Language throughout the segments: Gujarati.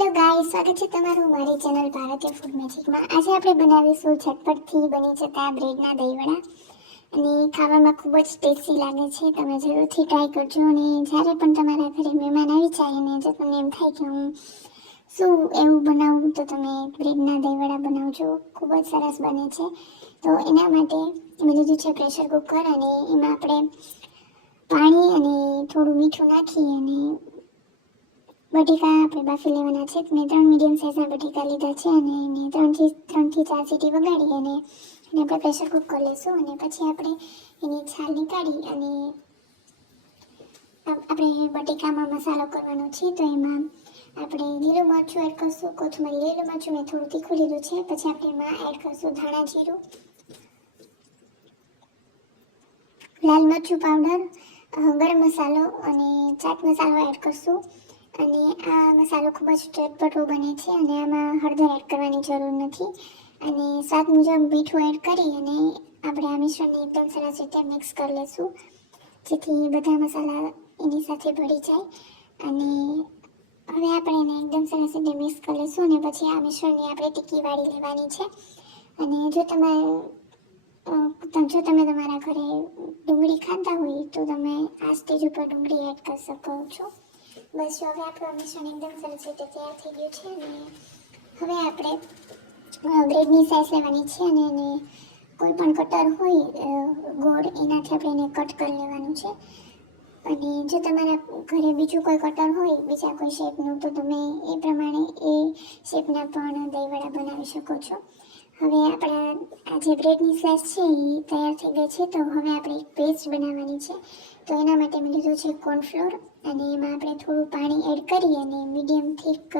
હેલો ગાઈસ, સ્વાગત છે તમારું મારી ચેનલ ભારતીય ફૂડ મેજિકમાં। આજે આપણે બનાવીશું ઝટપટથી બની જતા બ્રેડના દહીંવડા અને ખાવામાં ખૂબ જ ટેસ્ટી લાગે છે। તમે જરૂરથી ટ્રાય કરજો અને જ્યારે પણ તમારા ઘરે મહેમાન આવી જાય અને જો તમને એમ થાય કે હું શું એવું બનાવું તો તમે બ્રેડના દહીંવડા બનાવજો, ખૂબ જ સરસ બને છે। તો એના માટે મેં લીધું છે પ્રેશર કુકર અને એમાં આપણે પાણી અને થોડું મીઠું નાખી અને બટેકા આપણે બાફી લેવાના છે। મેં 3 મીડિયમ સાઇઝના બટેકા લીધા છે અને એને 3 થી 4 સીટી વગાડી અને આપણે પ્રેશર કુક કરી લઈશું અને પછી આપણે એની છાલ નીકાળી અને આપણે બટેકામાં મસાલો કરવાનો છે। તો એમાં આપણે લીલું મરચું એડ કરશું, કોથમરી, લીલું મરચું મેં થોડું તીખું લીધું છે। પછી આપણે એમાં એડ કરશું ધાણા જીરું, લાલ મરચું પાવડર, ગરમ મસાલો અને ચાટ મસાલો એડ કરશું અને આ મસાલો ખૂબ જ ચટપટો બને છે અને આમાં હળદર એડ કરવાની જરૂર નથી અને સ્વાદ મુજબ મીઠું એડ કરી અને આપણે આ મિશ્રણને એકદમ સરસ રીતે મિક્સ કરી લઈશું જેથી બધા મસાલા એની સાથે ભળી જાય અને હવે આપણે એને એકદમ સરસ રીતે મિક્સ કરી લઈશું અને પછી આ મિશ્રણની આપણે ટીકી વાળી લેવાની છે અને જો તમે તમારા ઘરે ડુંગળી ખાતા હોય તો તમે આ સ્ટેજ ઉપર ડુંગળી એડ કરી શકો છો। બસ હવે આપણું મિશ્રણ એકદમ સરસ રીતે તૈયાર થઈ ગયું છે અને હવે આપણે બ્રેડની સાઈઝ લેવાની છે અને એને કોઈ પણ કટર હોય ગોળ એનાથી આપણે એને કટ કરી લેવાનું છે અને જો તમારા ઘરે બીજું કોઈ કટર હોય બીજા કોઈ શેપનું તો તમે એ પ્રમાણે એ શેપના પણ દહીંવડા બનાવી શકો છો। હવે આપણા આ જે બ્રેડની સ્લાઇસ છે એ તૈયાર થઈ ગઈ છે। તો હવે આપણે એક પેસ્ટ બનાવવાની છે। તો એના માટે મેં લીધું છે કોર્નફ્લોર અને એમાં આપણે થોડું પાણી એડ કરી અને મીડિયમ થીક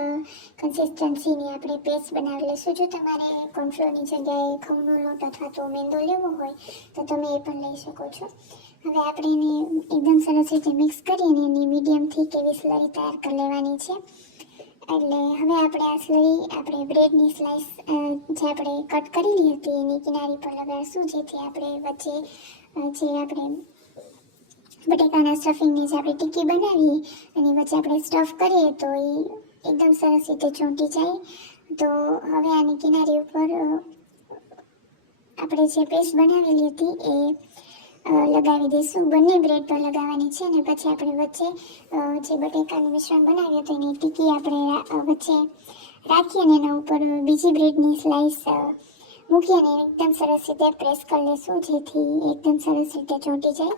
કન્સિસ્ટન્સીની આપણે પેસ્ટ બનાવી લઈશું। જો તમારે કોર્નફ્લોરની જગ્યાએ ઘઉંનો લોટ અથવા તો મેંદો લેવો હોય તો તમે એ પણ લઈ શકો છો। હવે આપણે એને એકદમ સરસ રીતે મિક્સ કરી અને એની મીડિયમ થીક એવી સ્લરી તૈયાર કરી લેવાની છે। એટલે હવે આપણે આ સ્લરી આપણે બ્રેડની સ્લાઇસ જે આપણે કટ કરેલી હતી એની કિનારી પર લગાડીશું જેથી આપણે વચ્ચે જે આપણે બટેકાના સ્ટફિંગની જે આપણે ટીકી બનાવી અને વચ્ચે આપણે સ્ટફ કરીએ તો એ એકદમ સરસ રીતે ચોંટી જાય। તો હવે આની કિનારી ઉપર આપણે જે પેસ્ટ બનાવેલી હતી એ લગાવી દઈશું, બંને બ્રેડ પર લગાવવાની છે અને પછી આપણે વચ્ચે જે બટેકાનું મિશ્રણ બનાવ્યું હતું એની ટીકી આપણે વચ્ચે રાખી અને એના ઉપર બીજી બ્રેડની સ્લાઇસ મૂકી અને એકદમ સરસ રીતે પ્રેસ કરી લઈશું જેથી એકદમ સરસ રીતે ચોંટી જાય।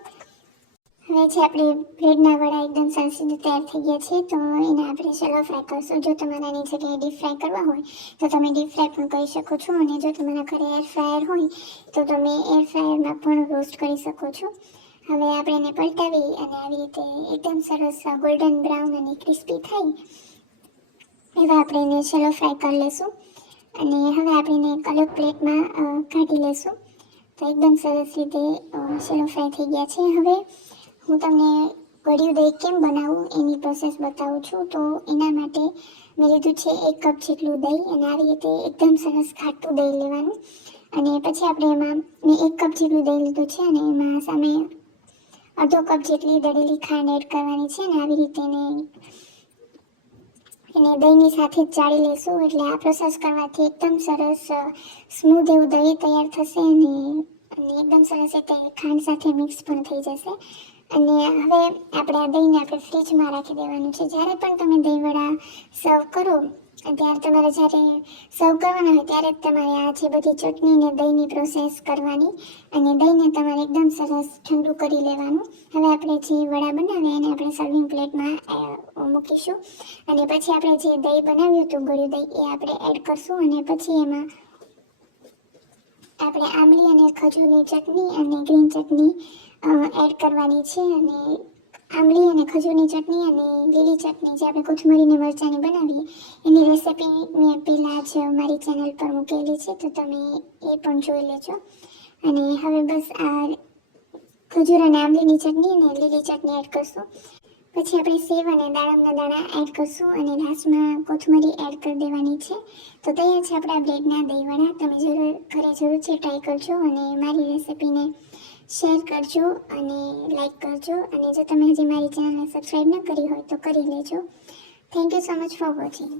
હવે જે આપણે બ્રેડના વડા એકદમ સરસ રીતે તૈયાર થઈ ગયા છે તો એને આપણે શેલો ફ્રાય કરશું। જો તમારે આની જગ્યાએ ડીપ ફ્રાય કરવા હોય તો તમે ડીપ ફ્રાય પણ કરી શકો છો અને જો તમારા ઘરે એર ફ્રાયર હોય તો તમે એર ફ્રાયરમાં પણ રોસ્ટ કરી શકો છો। હવે આપણે એને પલટાવી અને આવી રીતે એકદમ સરસ ગોલ્ડન બ્રાઉન અને ક્રિસ્પી થાય એવા આપણે એને શેલો ફ્રાય કરી લઈશું અને હવે આપણે એને એક અલગ પ્લેટમાં કાઢી લઈશું। તો એકદમ સરસ રીતે શેલો ફ્રાય થઈ ગયા છે। હવે હું તમને ગળ્યું દહીં કેમ બનાવું એની પ્રોસેસ બતાવું છું। તો એના માટે મેં લીધું છે 1 કપ જેટલું દહીં અને આવી રીતે એકદમ સરસ ખાટું દહીં લેવાનું અને પછી આપણે એમાં મેં 1 કપ જેટલું દહીં લીધું છે અને એમાં સામે અડધો કપ જેટલી દળેલી ખાંડ એડ કરવાની છે અને આવી રીતે એને દહીંની સાથે જ ચાળી લઈશું એટલે આ પ્રોસેસ કરવાથી એકદમ સરસ સ્મૂધ એવું દહીં તૈયાર થશે અને એકદમ સરસ રીતે ખાંડ સાથે મિક્સ પણ થઈ જશે અને હવે આપણે આ દહીંને આપણે ફ્રીજમાં રાખી દેવાનું છે। જ્યારે પણ તમે દહીંવડા સર્વ કરો ત્યારે તમારે જ્યારે સર્વ કરવાના હોય ત્યારે જ તમારે આ જે બધી ચટણી ને દહીંની પ્રોસેસ કરવાની અને દહીંને તમારે એકદમ સરસ ઠંડુ કરી લેવાનું। હવે આપણે જે વડા બનાવ્યા એને આપણે સર્વિંગ પ્લેટમાં મૂકીશું અને પછી આપણે જે દહીં બનાવ્યું હતું ગળ્યું દહીં એ આપણે એડ કરશું અને પછી એમાં આપણે આંબલી અને ખજૂરની ચટણી અને ગ્રીન ચટણી એડ કરવાની છે અને આંબલી અને ખજૂરની ચટણી અને લીલી ચટણી જે આપણે કોથમરીને મરચાંની બનાવીએ એની રેસિપી મેં પહેલાં જ મારી ચેનલ પર મૂકેલી છે તો તમે એ પણ જોઈ લેજો। અને હવે બસ આ ખજૂર અને આંબલીની ચટણી અને લીલી ચટણી એડ કરશું, પછી આપણે સેવ અને દાડમના દાણા એડ કરશું અને લાસ્ટમાં કોથમરી એડ કરી દેવાની છે। તો તૈયાર છે આપણા બ્રેડના દહીંવડા। તમે જરૂરથી ટ્રાય કરજો અને મારી રેસિપીને શેર કરજો અને લાઈક કરજો અને જો તમે હજી મારી ચેનલને સબસ્ક્રાઈબ ન કરી હોય તો કરી લેજો। Thank you so much for watching.